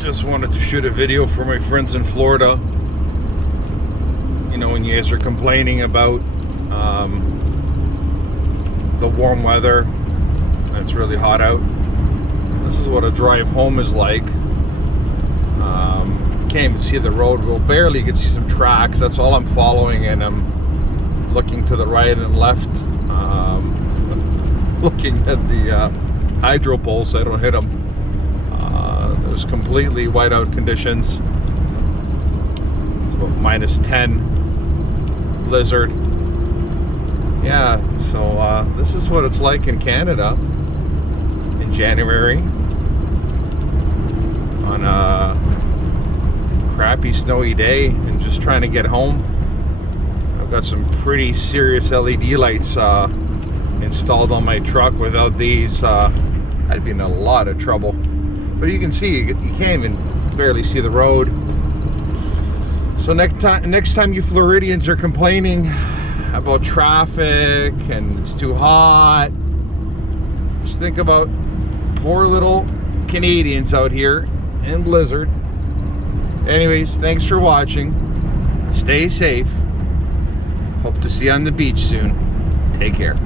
Just wanted to shoot a video for my friends in Florida. You know, when you guys are complaining about the warm weather, it's really hot out. This is what a drive home is like. Can't even see the road. Well, barely can see some tracks. That's all I'm following, and I'm looking to the right and left, looking at the hydro pole so I don't hit them. There's completely whiteout conditions. It's about -10, blizzard. Yeah, so this is what it's like in Canada in January on a crappy snowy day, and just trying to get home. I've got some pretty serious LED lights installed on my truck. Without these, I'd be in a lot of trouble. But you can see, you can't even barely see the road. So next time you Floridians are complaining about traffic and it's too hot, just think about poor little Canadians out here in blizzard. Anyways, thanks for watching. Stay safe. Hope to see you on the beach soon. Take care.